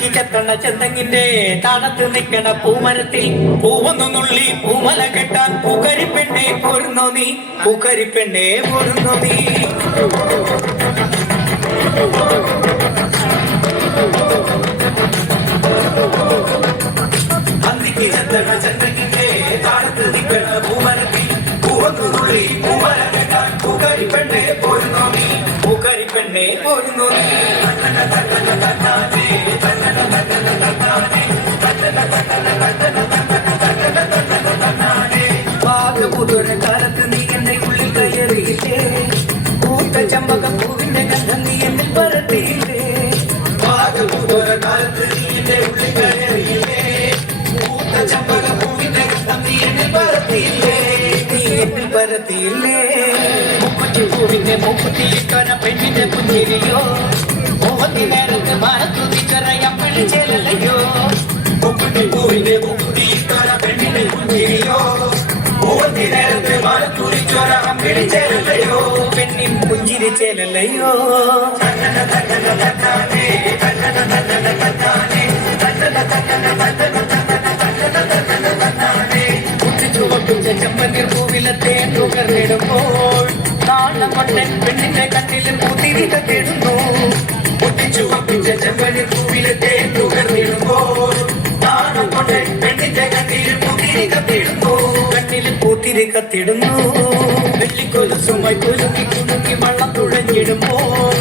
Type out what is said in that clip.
അന്തിക്ക് ചെത്തണ ചെന്തങ്ങിന്റെ താണത്ത് നിൽക്കണ പൂമരത്തിൽ പൂവൊന്നു നുള്ളി പൂമല കെട്ടാൻ പൂക്കരിപ്പെണ്ണെ പോരുന്നോ നീ, പൂക്കരിപ്പെണ്ണെ പോരുന്നോ നീ. അന്തിക്ക് ചെത്തണ ചെന്തങ്ങിന്റെ താണത്ത് നിൽക്കണ പൂമരത്തിൽ പൂവൊന്നു നുള്ളി പൂമല കെട്ടാൻ പൂക്കരിപ്പെണ്ണെ പോരുന്നോ നീ, പൂക്കരിപ്പെണ്ണെ പോരുന്നോ നീ. കാലത്ത് നീ എന്റെ ഉള്ളിൽ കയറിയില്ലേ, പൂത്ത ചമ്പകപ്പൂവിന്റെ ഗന്ധം നീ എന്നിൽ പരത്തിയില്ലേ. കാലത്ത് നീ എന്റെ ഉള്ളിൽ കയറിയില്ലേ, പൂത്ത ചമ്പകപ്പൂവിന്റെ ഗന്ധം നീ എന്നിൽ പരത്തിയില്ലേ, നീ എന്നിൽ പരത്തിയില്ലേ. മുക്കുറ്റിപ്പൂവിന്റെ മുക്കുത്തിയിട്ടൊര പെണ്ണിന്റെ പുഞ്ചിരിയോ, മുഖത്തി നേരത്ത് മാനത്തുതിച്ചറയാൻ വിളിച്ചേലല്ലയോ. മുക്കുറ്റിപ്പൂവിന്റെ മുക്കുത്തിയിട്ടൊര പെണ്ണിന്റെ പുഞ്ചിരിയോ, മുഖത്തി നേരത്ത് മാനത്തുതിച്ചൊരാൻ വിളിച്ചേലല്ലയോ, പെണ്ണിൻ പുഞ്ചിരിച്ചേലല്ലയോ. ചെമ്പന്തിർ പൂവിലത്തെ നുകർന്നിടുമ്പോൾ നാണം കൊണ്ടൻ പെണ്ണിന്റെ കണ്ണിലും പൂത്തിരി കത്തിടുന്നു. പൊട്ടിച്ചു വപ്പിച്ച ചെമ്പന്തിർ പൂവിലത്തെ നുകർന്നിടുമ്പോൾ നാണം കൊണ്ടൻ പെണ്ണിന്റെ കണ്ണിലും പൂത്തിരി കത്തിടുന്നു, കണ്ണിലും പൂത്തിരി കത്തിടുന്നു. വെള്ളിക്കൊലുസുമായി കുലുക്കി കുലുക്കി വള്ളം തുഴഞ്ഞിടുമ്പോൾ